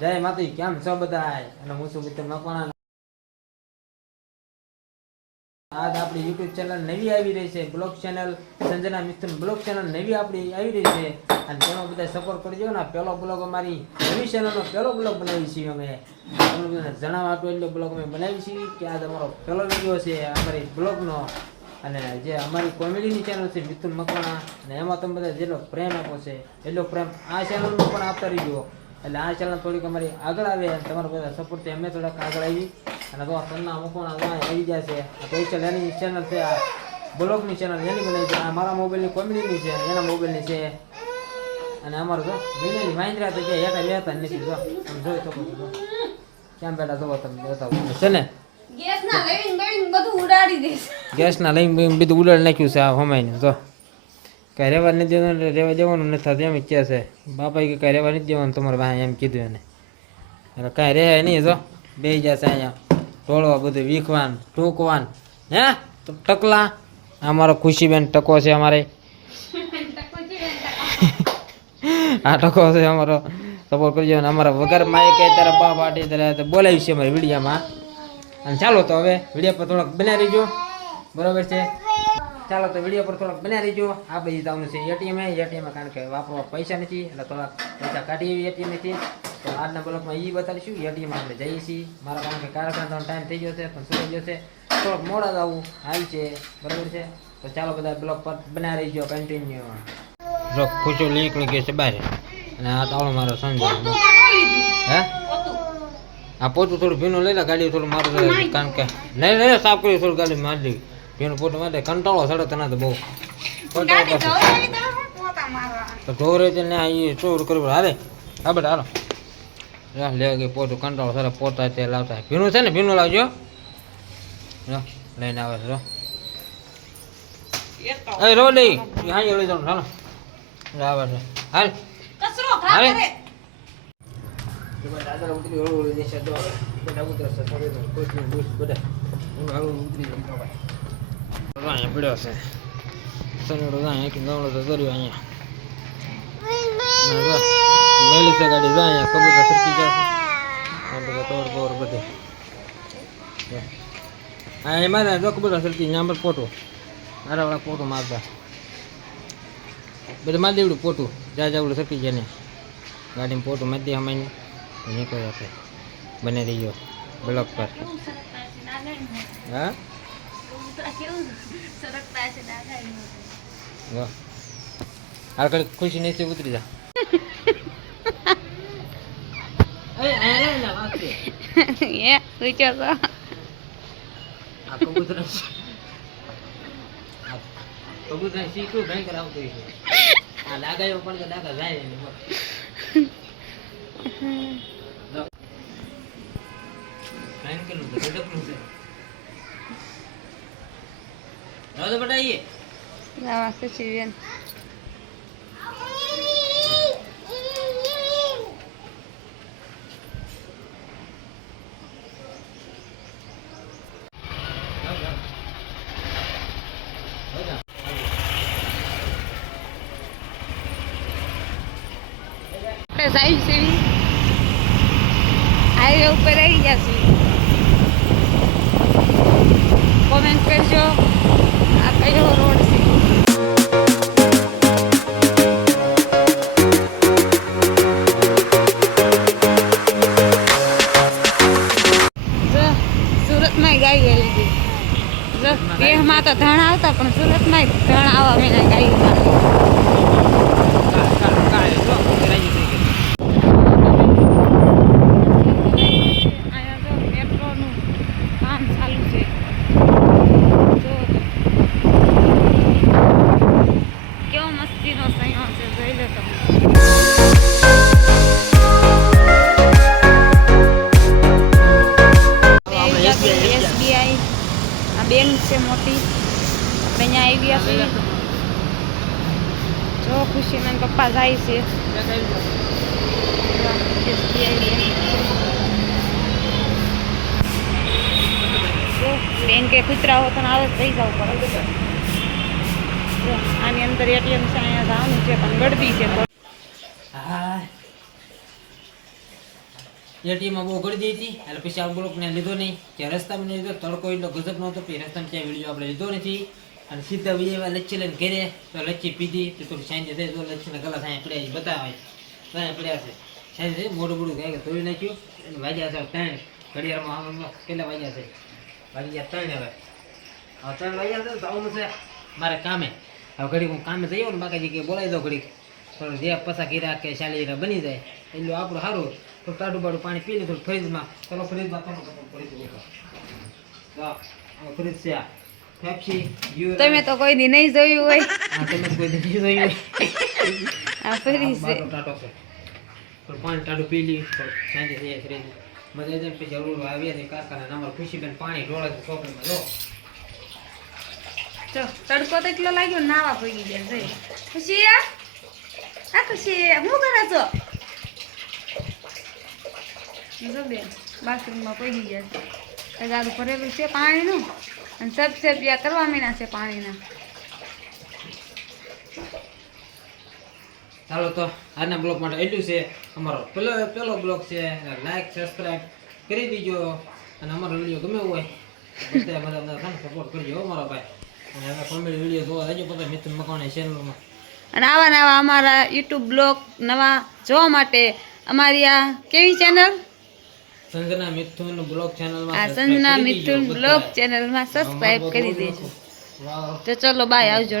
જય માતી કેમ છો બધા અને હું છું મિત્ર મકવાણા. આજ આપણી યુટ્યુબ ચેનલ નવી આવી રહી છે, બ્લોગ ચેનલ સંજના મિત્ર બ્લોગ ચેનલ નવી આપણી આવી રહી છે. અને તેમાં બધા સપોર્ટ કરજો ને પહેલો બ્લોગ અમારી નવી ચેનલનો પહેલો બ્લોગ બનાવી છીએ અમે. તમને જણાવવા આપ્યો એટલો બ્લોગ અમે બનાવી છીએ કે આજ અમારો પહેલો વીડિયો છે અમારી બ્લોગનો અને જે અમારી કોમેડીની ચેનલ છે મિથુન મકવાણા, અને એમાં તમે બધા જેટલો પ્રેમ આપો છે, એટલો પ્રેમ આ ચેનલનો પણ આપતા રહીજો. એટલે આ ચેનલ થોડીક અમારી આગળ આવે તમારા બધા સપોર્ટથી અમે થોડાક આગળ આવી. અને તો તન્ના મકવાણા વાંય આવી ગયા છે. આ સ્પેશિયલ એની ચેનલ છે આ બ્લોગની ચેનલ એની બનાવી છે. આ મારા મોબાઈલની કોમેડીની છે એના મોબાઈલની છે. અને અમારું જો વિનયની વાંદરા તો કે હેઠા બેહતા નથી. જો તમે જોઈ શકો છો કેમ બેઠા જોવો તમે બતાવો. છે ને? ગેસ ના લઈને બધું ઉડાડી દઈશ ગેસના લઈને બધું ઉડાડી નાખ્યું છે આ હમાઈને તો કાંઈ રહેવા નથી દેવાનું રહેવા દેવાનું નથી થતું એમ કહે છે. બાપા કે કાંઈ રહેવા નથી દેવાનું તમારે ભાઈ એમ કીધું એને. એટલે કાંઈ રહે નહીં જો. બે જશે અહીંયા. ટોળવા બધું વીખવાન, ટૂંકવાન. હે? તો ટકલા. અમારો ખુશીબેન ટકો છે અમારે. આ ટકો છે અમારો. સપોર્ટ કરજો અને અમારા વગર માય કહે ત્યારે બા પાટી ત્યારે બોલાવી છે અમારી વિડીયામાં. અને ચાલો તો હવે વિડીયા પર થોડોક બનાવી દેજો. બરોબર છે? ચાલો તો વીડિયો પર થોડોક બનાવી દેજો આ બધી જવાનું છે એટીએમ એટીએમ કારણ કે વાપરવા પૈસા નથી એટલે થોડાક પૈસા કાઢીએ એટીએમ નથી. તો આજના બ્લોકમાં એ બતાવીશું. એટીએમ આપણે જઈએ છીએ. મારા કારણ કે કારણ ટાઈમ થઈ ગયો છે પણ સુરત ગયો છે. થોડોક મોડા જ આવું. હાલ છે. બરાબર છે? તો ચાલો બધા બ્લોક પર બનાવી રહીજો. કન્ટિન્યુ જો ખુશો નીકળી ગયો છે બહાર અને આ તાળો મારો સંજય હે? આ પોતું થોડું ભીનું લઈ લે ગાડી થોડું મારું કારણ કે નહીં નહીં સાફ કરી થોડું ગાડી મારી દઈ ભીનું પોતું માટે કંટાળો સડે તને તો બહુ. તો હું પોતા મારવા. તો ઢોરે છે ને આ ચોર કરવું હાલે હા બેટા હાલો. લે લે ગઈ પોતું કંટાળો સડે પોતા તે લાવતા ભીનું છે ને ભીનું લાવજો. લો લઈને આવે છે રો એ રો લઈ હા લઈ જાઉં હાલો. આવે છે. હાલ. હાલે. દાદા ઉતરી હળવું હળવું નીચે જો બધા ઉતરશે બધા. હું હળવું ઉતરી જાય ભાઈ. અહીંયા પડ્યો છે સનેડો અહીંયા ગામડો તો કર્યો અહીંયા જો. મેલી છે ગાડી જો અહીંયા કબૂતર સરકી જાય આ બધા ટોર બોર બધે જો. આ એમાં ને જો કબૂતર સરકી અહીંયા પર પોટું મારા વાળા પોટું મારતા બધું મારી દેવડું પોટું જ્યાં જાવડું સરકી જાય ને ગાડીમાં પોટું મારી દે અમારી નીકળે આપણે બને રહીયો બ્લોક પર હા જો આગળ ખુશી નીચે ઉતરી જા. એ પૂછો તો આ કબૂતર કબૂતર શીખું ભયંકર આવતું હોય છે આ લાગાયો પણ લાગા જાય. છે, ગજબનું છે. જાઓ તો બેટા આઈએ. લાવા ખુશી બેન જાઓ, જાઓ. જાઓ, જાઓ. આપણે સાઈડ સીવી હાઈવે ઉપર આવી ગયા છે કોમેન્ટ કરજો ગાય જો દેહમાં તો ધણ આવતા પણ સુરતમાં ધણ આવવા મેં ગાયું બેંક છે મોટી. આપણે અહીંયા આવી ગયા છીએ. જો ખુશીના પપ્પા જાય છે. બેન કે કૂતરા હોત તો આવે થઈ જવું પડે આની અંદર એટીએમ છે, અહીંયા જવાનું છે, પણ ગળદી છે એટીએમમાં બહુ ગળી હતી. એટલે પછી આ બ્લોકને લીધો નહીં. કે રસ્તામાં લીધો તડકો એટલો ગજબ નહોતો પછી રસ્તામાં ત્યાં વીડિયો આપણે લીધો નથી. અને સીધા વિજયમાં લચ્છી લઈને ઘેરે તો લચ્છી પીધી. તો થોડી સાંજે થઈ તો લચ્છીને ગલા સાંજે પડ્યા છે, બતાવે. સાંજે પડ્યા છે. સાંજે મોડું મોઢું ગાય ધોઈ નાખ્યું. અને વાગ્યા છે ત્રણ. ઘડિયાળમાં આમ કેટલા વાગ્યા છે? વાગી ગયા ત્રણ હવે. હવે ત્રણ વાગ્યા છે તો આવું છે મારે કામે. હવે ઘડીક હું કામે જઈ ને બાકાજી કે બોલાવી દો ઘડીક. થોડું જે પસા કીરા કે શાલી બની જાય. એટલું આપણું સારું તો ટાઢું બાડું પાણી પી લીધું ફ્રીજમાં. ચલો ફ્રીજમાં તમે ફ્રીજ છે આ. તમે તો કોઈ દી નહીં જોયું હોય. તમે કોઈ દી નહીં જોયું આ ફ્રીજ છે. ટાટો છે. થોડું પાણી ટાઢું પી લી સાંજે જઈએ ફ્રીજ મજા જાય પછી જરૂર આવીએ ને કારખાના અમારે ખુશીબેન પાણી ઢોળે છે ચોકડીમાં જો. જો તડકો તો એટલો લાગ્યો નાવા પડી ગયા જઈ ખુશી આ ખુશી હું કરે છો? જો બેન બાથરૂમમાં પડી ગયા છે. ગાડું ભરેલું છે પાણીનું. અને સબ સબિયા કરવા મીના છે પાણીના. ચાલો તો આજના બ્લોગ માટે એટલું છે. અમારો પેલો પેલો બ્લોગ છે લાઈક સબસ્ક્રાઈબ કરી દીજો. અને અમારો વીડિયો ગમે હોય બધા બધા સપોર્ટ કરજો અમારો ભાઈ. અને હવે કોમેડી વીડિયો જોવા જજો બધા મિત્ર મકાવાની ચેનલમાં અને આવા નવા અમારા યુટ્યુબ બ્લોગ નવા જોવા માટે અમારી આ કેવી ચેનલ સંજના મિથુન બ્લોગ ચેનલમાં આ સંજના મિથુન બ્લોગ. ચેનલમાં સબસ્ક્રાઇબ કરી દેજો. તો ચલો બાય આવજો